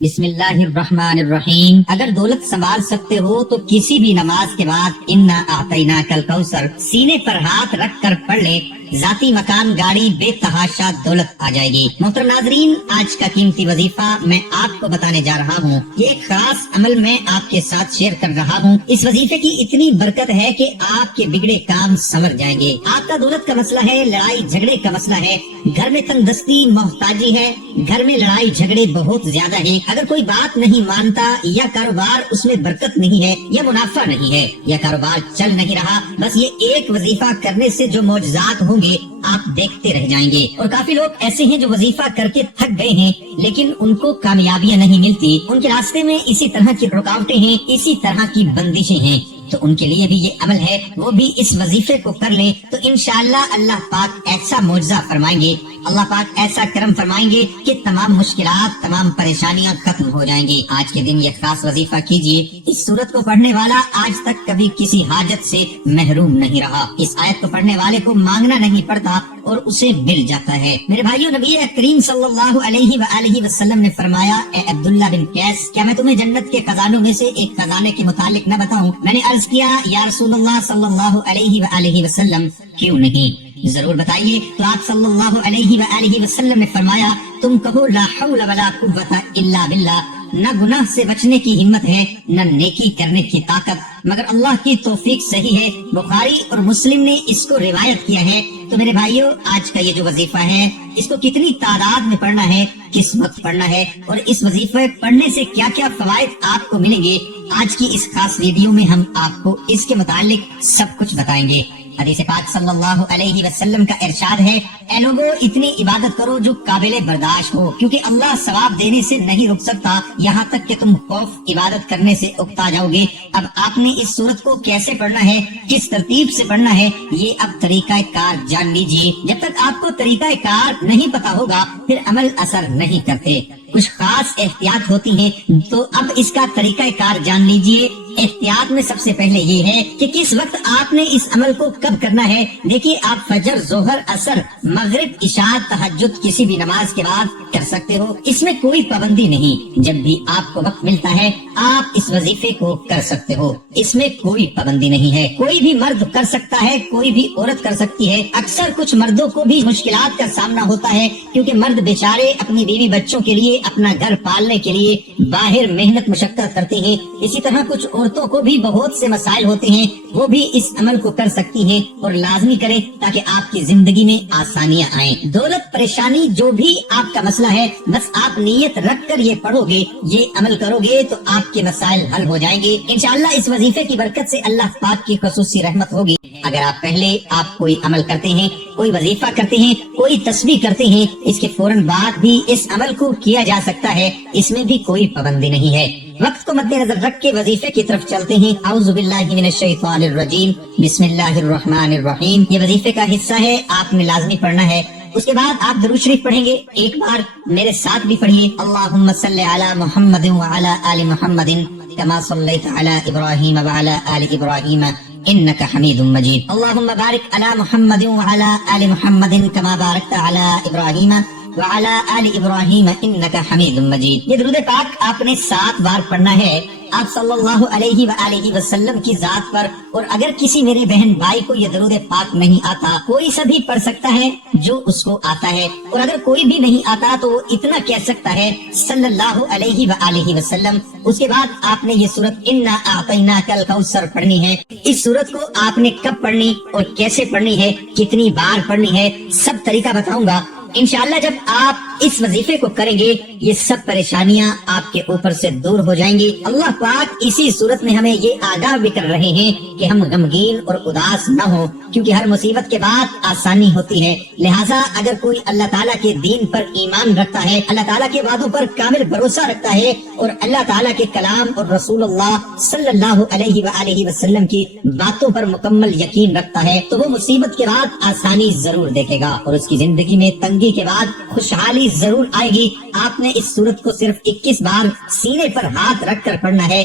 بسم اللہ الرحمن الرحیم۔ اگر دولت سنبھال سکتے ہو تو کسی بھی نماز کے بعد انا اعطیناک الکوثر سینے پر ہاتھ رکھ کر پڑھ لے، ذاتی مکان، گاڑی، بے تحاشا دولت آ جائے گی۔ محترم ناظرین، آج کا قیمتی وظیفہ میں آپ کو بتانے جا رہا ہوں۔ یہ ایک خاص عمل میں آپ کے ساتھ شیئر کر رہا ہوں۔ اس وظیفے کی اتنی برکت ہے کہ آپ کے بگڑے کام سنور جائیں گے۔ آپ کا دولت کا مسئلہ ہے، لڑائی جھگڑے کا مسئلہ ہے، گھر میں تنگ دستی، محتاجی ہے، گھر میں لڑائی جھگڑے بہت زیادہ ہیں، اگر کوئی بات نہیں مانتا، یا کاروبار اس میں برکت نہیں ہے، یا منافع نہیں ہے، یا کاروبار چل نہیں رہا، بس یہ ایک وظیفہ کرنے سے جو معجزات ہوں گے آپ دیکھتے رہ جائیں گے۔ اور کافی لوگ ایسے ہیں جو وظیفہ کر کے تھک گئے ہیں لیکن ان کو کامیابیاں نہیں ملتی، ان کے راستے میں اسی طرح کی رکاوٹیں ہیں، اسی طرح کی بندشیں ہیں۔ تو ان کے لیے بھی یہ عمل ہے، وہ بھی اس وظیفے کو کر لیں تو انشاءاللہ اللہ پاک ایسا معجزہ فرمائیں گے، اللہ پاک ایسا کرم فرمائیں گے کہ تمام مشکلات، تمام پریشانیاں ختم ہو جائیں گی۔ آج کے دن یہ خاص وظیفہ کیجئے۔ اس سورت کو پڑھنے والا آج تک کبھی کسی حاجت سے محروم نہیں رہا۔ اس آیت کو پڑھنے والے کو مانگنا نہیں پڑتا اور اسے مل جاتا ہے۔ میرے بھائیو، نبی کریم صلی اللہ علیہ وآلہ وسلم نے فرمایا، اے عبداللہ بن قیس، کیا میں تمہیں جنت کے خزانوں میں سے ایک خزانے کے متعلق نہ بتاؤں؟ میں نے عرض کیا، یا رسول اللہ صلی اللہ علیہ وآلہ وسلم، کیوں نہیں، ضرور بتائیے۔ تو آپ صلی اللہ علیہ وآلہ وسلم نے فرمایا، تم کہو لا حول ولا قوت الا باللہ، نہ گناہ سے بچنے کی ہمت ہے، نہ نیکی کرنے کی طاقت مگر اللہ کی توفیق صحیح ہے۔ بخاری اور مسلم نے اس کو روایت کیا ہے۔ تو میرے بھائیو، آج کا یہ جو وظیفہ ہے، اس کو کتنی تعداد میں پڑھنا ہے، کس وقت پڑھنا ہے، اور اس وظیفے پڑھنے سے کیا کیا فوائد آپ کو ملیں گے، آج کی اس خاص ویڈیو میں ہم آپ کو اس کے متعلق سب کچھ بتائیں گے۔ حدیث پاک صلی اللہ علیہ وسلم کا ارشاد ہے، اے لوگو، اتنی عبادت کرو جو قابل برداشت ہو، کیونکہ اللہ ثواب دینے سے نہیں رک سکتا یہاں تک کہ تم خوف عبادت کرنے سے اکتا جاؤ گے۔ اب آپ نے اس سورت کو کیسے پڑھنا ہے، کس ترتیب سے پڑھنا ہے، یہ اب طریقہ کار جان لیجئے۔ جب تک آپ کو طریقہ کار نہیں پتا ہوگا پھر عمل اثر نہیں کرتے، کچھ خاص احتیاط ہوتی ہیں، تو اب اس کا طریقہ کار جان لیجئے۔ احتیاط میں سب سے پہلے یہ ہے کہ کس وقت آپ نے اس عمل کو کب کرنا ہے۔ دیکھیے، آپ فجر، ظہر، عصر، مغرب، عشاء، تہجد کسی بھی نماز کے بعد کر سکتے ہو، اس میں کوئی پابندی نہیں۔ جب بھی آپ کو وقت ملتا ہے آپ اس وظیفے کو کر سکتے ہو، اس میں کوئی پابندی نہیں ہے۔ کوئی بھی مرد کر سکتا ہے، کوئی بھی عورت کر سکتی ہے۔ اکثر کچھ مردوں کو بھی مشکلات کا سامنا ہوتا ہے، کیونکہ مرد بیچارے اپنی بیوی بچوں کے لیے، اپنا گھر پالنے کے لیے باہر محنت مشقت کرتے ہیں۔ اسی طرح کچھ عورتوں کو بھی بہت سے مسائل ہوتے ہیں، وہ بھی اس عمل کو کر سکتی ہیں، اور لازمی کریں تاکہ آپ کی زندگی میں آسانیاں آئیں۔ دولت، پریشانی، جو بھی آپ کا مسئلہ ہے، بس آپ نیت رکھ کر یہ پڑھو گے، یہ عمل کرو گے تو آپ کے مسائل حل ہو جائیں گے انشاءاللہ۔ اس وظیفے کی برکت سے اللہ پاک کی خصوصی رحمت ہوگی۔ اگر آپ پہلے کوئی عمل کرتے ہیں، کوئی وظیفہ کرتے ہیں، کوئی تسبیح کرتے ہیں، اس کے فوراً بعد بھی اس عمل کو کیا جا سکتا ہے، اس میں بھی کوئی پابندی نہیں ہے۔ وقت کو مد نظر رکھ کے وظیفے کی طرف چلتے ہیں۔ اعوذ باللہ من الشیطان الرجیم، بسم اللہ الرحمن الرحیم۔ یہ وظیفے کا حصہ ہے، آپ نے لازمی پڑھنا ہے۔ اس کے بعد آپ درود شریف پڑھیں گے، ایک بار میرے ساتھ بھی پڑھیے، اللہم صلی علی محمد وعلی آل محمد کما صلیت علی ابراہیم وعلی آل ابراہیم انک حمید مجید، اللہم بارک علی محمد وعلی آل محمد کما بارکت علی ابراہیم وعلی آل ابراہیم انک حمید مجید۔ یہ درود پاک آپ نے 7 بار پڑھنا ہے، آپ صلی اللہ علیہ وآلہ وسلم کی ذات پر۔ اور اگر کسی میرے بہن بھائی کو یہ درود پاک نہیں آتا، کوئی سا بھی پڑھ سکتا ہے جو اس کو آتا ہے، اور اگر کوئی بھی نہیں آتا تو وہ اتنا کہہ سکتا ہے صلی اللہ علیہ وآلہ وسلم۔ اس کے بعد آپ نے یہ سورت انا اعطیناک الکوثر پڑھنی ہے۔ اس سورت کو آپ نے کب پڑھنی اور کیسے پڑھنی ہے، کتنی بار پڑھنی ہے، سب طریقہ بتاؤں گا انشاءاللہ۔ جب آپ اس وظیفے کو کریں گے یہ سب پریشانیاں آپ کے اوپر سے دور ہو جائیں گی۔ اللہ پاک اسی صورت میں ہمیں یہ آگاہ بھی کر رہے ہیں کہ ہم غمگین اور اداس نہ ہوں، کیونکہ ہر مصیبت کے بعد آسانی ہوتی ہے۔ لہٰذا اگر کوئی اللہ تعالیٰ کے دین پر ایمان رکھتا ہے، اللہ تعالیٰ کے وعدوں پر کامل بھروسہ رکھتا ہے، اور اللہ تعالیٰ کے کلام اور رسول اللہ صلی اللہ علیہ وآلہ وسلم کی باتوں پر مکمل یقین رکھتا ہے، تو وہ مصیبت کے بعد آسانی ضرور دیکھے گا، اور اس کی زندگی میں تنگی کے بعد خوشحالی ضرور آئے گی۔ آپ نے اس سورت کو صرف 21 بار سینے پر ہاتھ رکھ کر پڑھنا ہے،